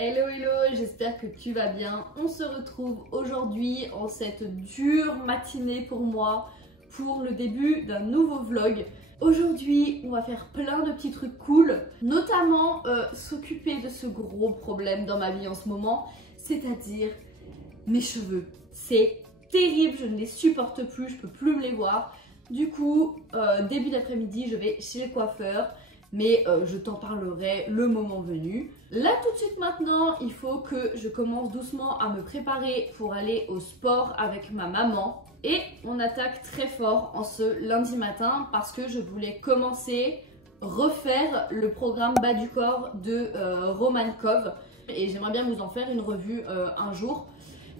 Hello hello, j'espère que tu vas bien. On se retrouve aujourd'hui en cette dure matinée pour moi pour le début d'un nouveau vlog. Aujourd'hui, on va faire plein de petits trucs cool, notamment s'occuper de ce gros problème dans ma vie en ce moment, c'est-à-dire mes cheveux. C'est terrible, je ne les supporte plus, je peux plus me les voir. Du coup, début d'après-midi, je vais chez le coiffeur. Mais je t'en parlerai le moment venu. Là tout de suite maintenant, il faut que je commence doucement à me préparer pour aller au sport avec ma maman. Et on attaque très fort en ce lundi matin parce que je voulais refaire le programme bas du corps de Roman Kov. Et j'aimerais bien vous en faire une revue un jour.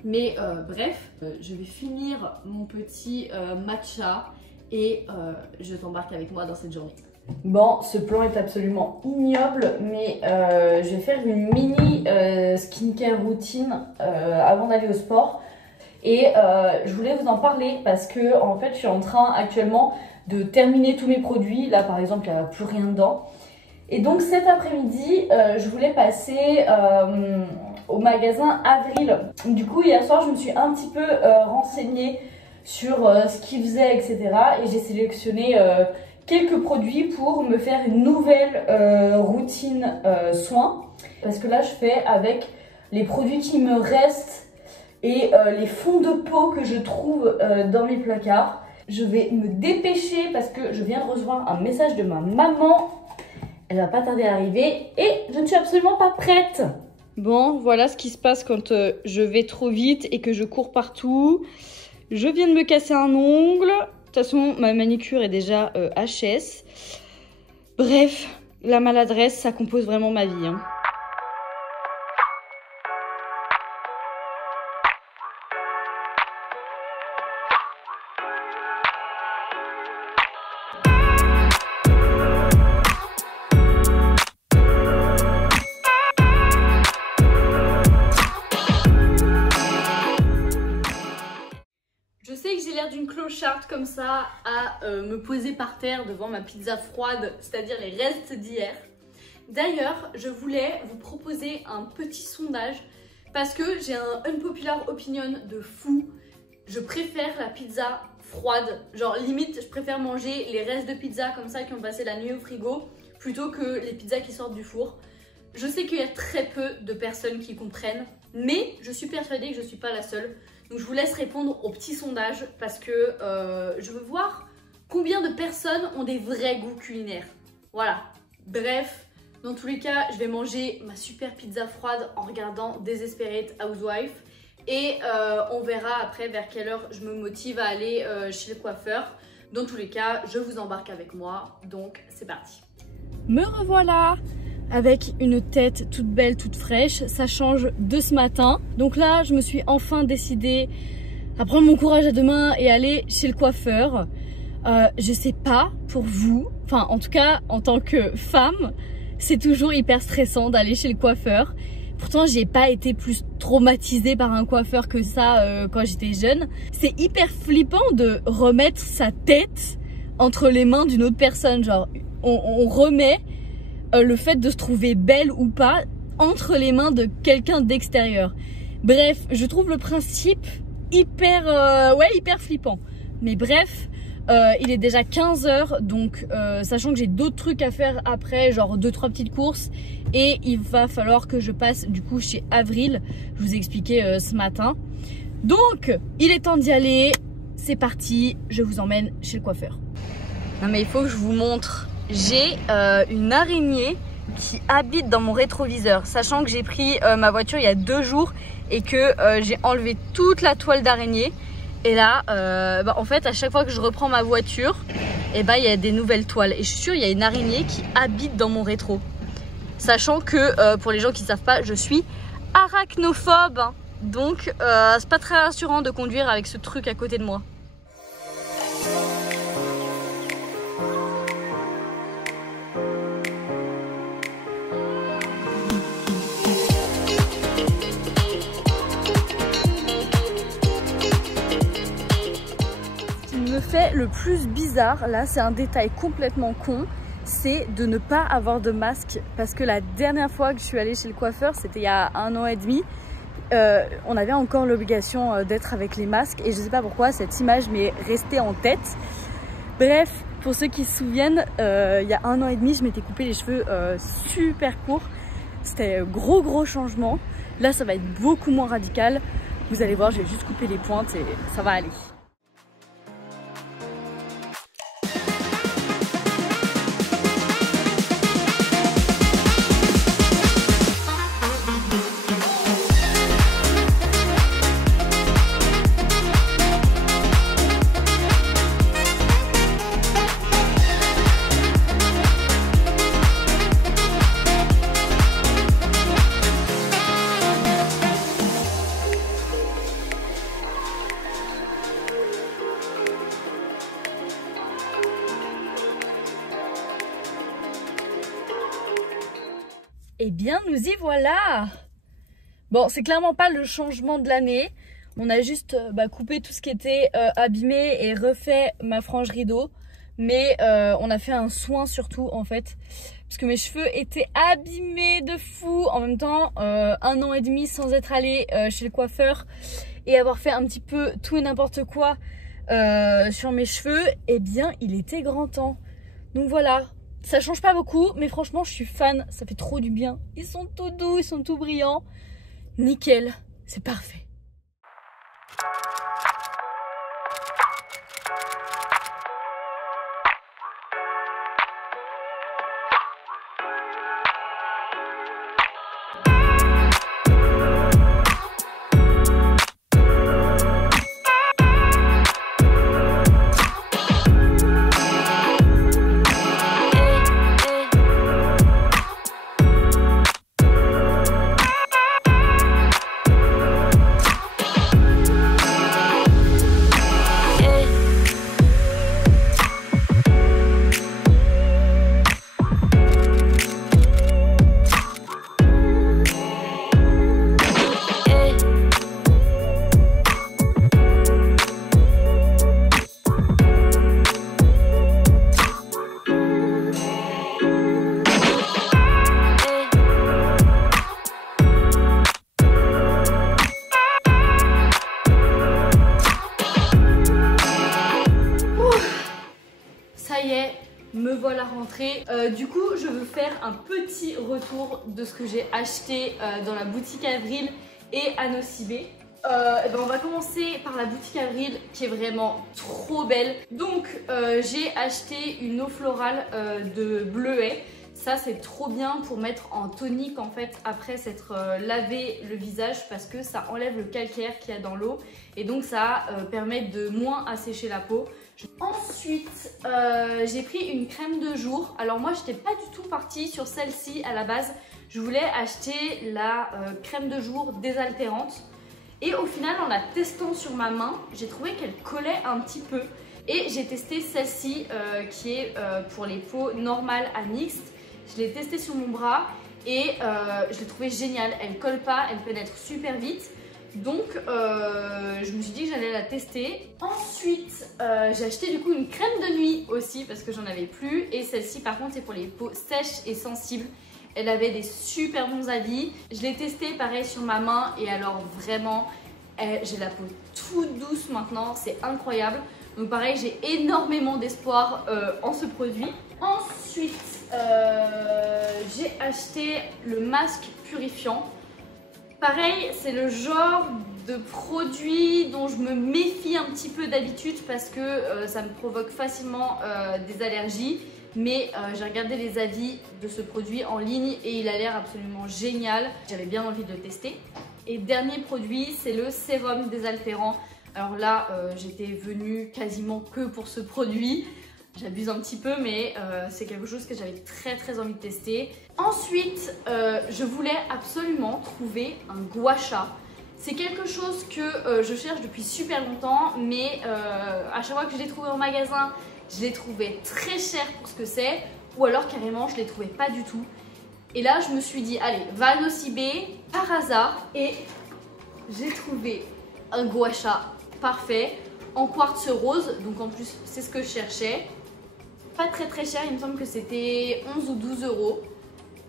Mais bref, je vais finir mon petit matcha et je t'embarque avec moi dans cette journée. Bon, ce plan est absolument ignoble, mais je vais faire une mini skincare routine avant d'aller au sport. Et je voulais vous en parler parce que en fait, je suis en train actuellement de terminer tous mes produits. Là, par exemple, il n'y a plus rien dedans. Et donc cet après-midi, je voulais passer au magasin Avril. Du coup, hier soir, je me suis un petit peu renseignée sur ce qu'ils faisaient, etc. Et j'ai sélectionné quelques produits pour me faire une nouvelle routine soins. Parce que là, je fais avec les produits qui me restent et les fonds de peau que je trouve dans mes placards. Je vais me dépêcher parce que je viens de recevoir un message de ma maman. Elle va pas tarder à arriver et je ne suis absolument pas prête. Bon, voilà ce qui se passe quand je vais trop vite et que je cours partout. Je viens de me casser un ongle. De toute façon, ma manicure est déjà HS. Bref, la maladresse, ça compose vraiment ma vie. Hein. Je sais que j'ai l'air d'une clocharde comme ça à me poser par terre devant ma pizza froide, c'est-à-dire les restes d'hier. D'ailleurs, je voulais vous proposer un petit sondage parce que j'ai un unpopular opinion de fou. Je préfère la pizza froide, genre limite je préfère manger les restes de pizza comme ça qui ont passé la nuit au frigo plutôt que les pizzas qui sortent du four. Je sais qu'il y a très peu de personnes qui comprennent, mais je suis persuadée que je ne suis pas la seule. Donc je vous laisse répondre au petit sondage parce que je veux voir combien de personnes ont des vrais goûts culinaires. Voilà, bref, dans tous les cas, je vais manger ma super pizza froide en regardant Desperate Housewives. Et on verra après vers quelle heure je me motive à aller chez le coiffeur. Dans tous les cas, je vous embarque avec moi, donc c'est parti. Me revoilà avec une tête toute belle, toute fraîche. Ça change de ce matin. Donc là, je me suis enfin décidée à prendre mon courage à deux mains et aller chez le coiffeur. Je sais pas pour vous, enfin en tout cas en tant que femme, c'est toujours hyper stressant d'aller chez le coiffeur. Pourtant, j'ai pas été plus traumatisée par un coiffeur que ça quand j'étais jeune. C'est hyper flippant de remettre sa tête entre les mains d'une autre personne. Genre, on remet le fait de se trouver belle ou pas entre les mains de quelqu'un d'extérieur. Bref, je trouve le principe hyper flippant. Mais bref, il est déjà 15 h, donc sachant que j'ai d'autres trucs à faire après, genre 2-3 petites courses, et il va falloir que je passe du coup chez Avril, je vous ai expliqué ce matin. Donc, il est temps d'y aller, c'est parti, je vous emmène chez le coiffeur. Non mais il faut que je vous montre. J'ai une araignée qui habite dans mon rétroviseur, sachant que j'ai pris ma voiture il y a 2 jours et que j'ai enlevé toute la toile d'araignée. Et là, en fait, à chaque fois que je reprends ma voiture, il y a des nouvelles toiles. Et je suis sûre, il y a une araignée qui habite dans mon rétro. Sachant que, pour les gens qui ne savent pas, je suis arachnophobe. Donc, c'est pas très rassurant de conduire avec ce truc à côté de moi. Fait le plus bizarre, là c'est un détail complètement con, c'est de ne pas avoir de masque. Parce que la dernière fois que je suis allée chez le coiffeur, c'était il y a 1 an et demi. On avait encore l'obligation d'être avec les masques et je sais pas pourquoi cette image m'est restée en tête. Bref, pour ceux qui se souviennent, il y a 1 an et demi, je m'étais coupé les cheveux super courts. C'était gros changement. Là, ça va être beaucoup moins radical. Vous allez voir, je vais juste couper les pointes et ça va aller. Eh bien, nous y voilà! Bon, c'est clairement pas le changement de l'année. On a juste coupé tout ce qui était abîmé et refait ma frange rideau. Mais on a fait un soin surtout en fait. Parce que mes cheveux étaient abîmés de fou. En même temps, 1 an et demi sans être allée chez le coiffeur et avoir fait un petit peu tout et n'importe quoi sur mes cheveux. Eh bien, il était grand temps. Donc voilà. Ça change pas beaucoup, mais franchement, je suis fan. Ça fait trop du bien. Ils sont tout doux, ils sont tout brillants. Nickel, c'est parfait. Me voilà rentrée. Du coup, je veux faire un petit retour de ce que j'ai acheté dans la boutique Avril et à Nocibé. On va commencer par la boutique Avril qui est vraiment trop belle. Donc, j'ai acheté une eau florale de bleuet. Ça, c'est trop bien pour mettre en tonique en fait après s'être lavé le visage parce que ça enlève le calcaire qu'il y a dans l'eau et donc ça permet de moins assécher la peau. Ensuite, j'ai pris une crème de jour. Alors moi, j'étais pas du tout partie sur celle-ci à la base. Je voulais acheter la crème de jour désaltérante. Et au final, en la testant sur ma main, j'ai trouvé qu'elle collait un petit peu. Et j'ai testé celle-ci qui est pour les peaux normales à mixte. Je l'ai testée sur mon bras et je l'ai trouvée géniale. Elle colle pas, elle pénètre super vite. Donc je me suis dit que j'allais la tester. Ensuite j'ai acheté du coup une crème de nuit aussi parce que j'en avais plus. Et celle-ci par contre c'est pour les peaux sèches et sensibles. Elle avait des super bons avis. Je l'ai testée pareil sur ma main et alors vraiment j'ai la peau toute douce maintenant. C'est incroyable. Donc pareil j'ai énormément d'espoir en ce produit. Ensuite j'ai acheté le masque purifiant. Pareil, c'est le genre de produit dont je me méfie un petit peu d'habitude parce que ça me provoque facilement des allergies. Mais j'ai regardé les avis de ce produit en ligne et il a l'air absolument génial. J'avais bien envie de le tester. Et dernier produit, c'est le sérum désaltérant. Alors là, j'étais venue quasiment que pour ce produit. J'abuse un petit peu, mais c'est quelque chose que j'avais très envie de tester. Ensuite, je voulais absolument trouver un gua sha. C'est quelque chose que je cherche depuis super longtemps, mais à chaque fois que je l'ai trouvé en magasin, je l'ai trouvé très cher pour ce que c'est, ou alors carrément je l'ai trouvé pas du tout. Et là, je me suis dit, allez, va à Nocibé par hasard, et j'ai trouvé un gua sha parfait en quartz rose, donc en plus c'est ce que je cherchais. pas très cher, il me semble que c'était 11 ou 12 euros.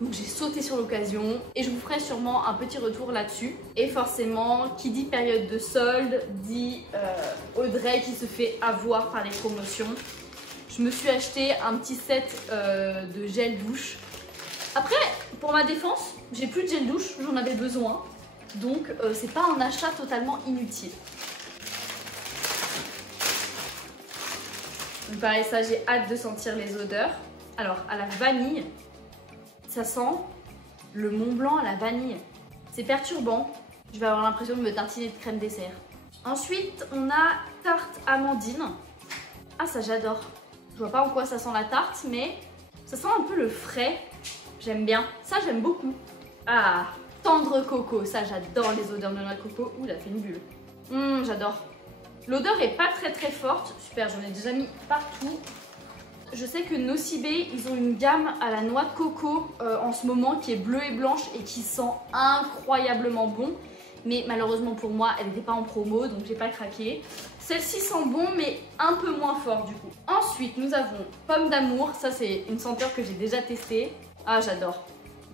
Donc j'ai sauté sur l'occasion et je vous ferai sûrement un petit retour là-dessus. Et forcément, qui dit période de solde, dit Audrey qui se fait avoir par les promotions. Je me suis acheté un petit set de gel douche. Après, pour ma défense, j'ai plus de gel douche, j'en avais besoin. Donc c'est pas un achat totalement inutile. Donc pareil, ça j'ai hâte de sentir les odeurs. Alors à la vanille, ça sent le Mont Blanc à la vanille. C'est perturbant. Je vais avoir l'impression de me tartiner de crème dessert. Ensuite, on a tarte amandine. Ah, ça j'adore. Je vois pas en quoi ça sent la tarte, mais ça sent un peu le frais. J'aime bien. Ça, j'aime beaucoup. Ah, tendre coco. Ça, j'adore les odeurs de noix de coco. Ouh, elle a fait une bulle. J'adore. L'odeur est pas très forte. Super, j'en ai déjà mis partout. Je sais que Nocibé, ils ont une gamme à la noix de coco en ce moment qui est bleue et blanche et qui sent incroyablement bon. Mais malheureusement pour moi, elle n'était pas en promo, donc j'ai pas craqué. Celle-ci sent bon, mais un peu moins fort du coup. Ensuite, nous avons Pomme d'amour. Ça, c'est une senteur que j'ai déjà testée. Ah, j'adore.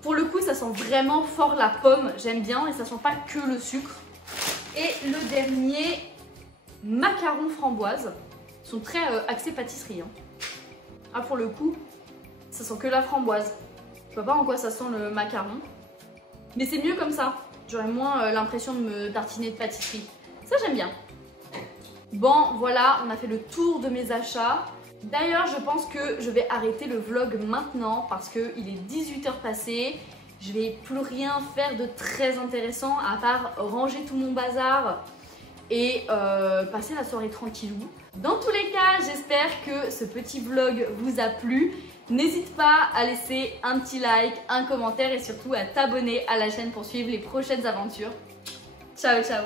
Pour le coup, ça sent vraiment fort la pomme. J'aime bien et ça sent pas que le sucre. Et le dernier, macaron framboise. Ils sont très axés pâtisserie. Hein. Ah, pour le coup, ça sent que la framboise. Je vois pas en quoi ça sent le macaron. Mais c'est mieux comme ça. J'aurais moins l'impression de me tartiner de pâtisserie. Ça, j'aime bien. Bon, voilà, on a fait le tour de mes achats. D'ailleurs, je pense que je vais arrêter le vlog maintenant parce qu'il est 18h passé. Je vais plus rien faire de très intéressant à part ranger tout mon bazar et passer la soirée tranquillou. Dans tous les cas, j'espère que ce petit vlog vous a plu. N'hésite pas à laisser un petit like, un commentaire et surtout à t'abonner à la chaîne pour suivre les prochaines aventures. Ciao, ciao!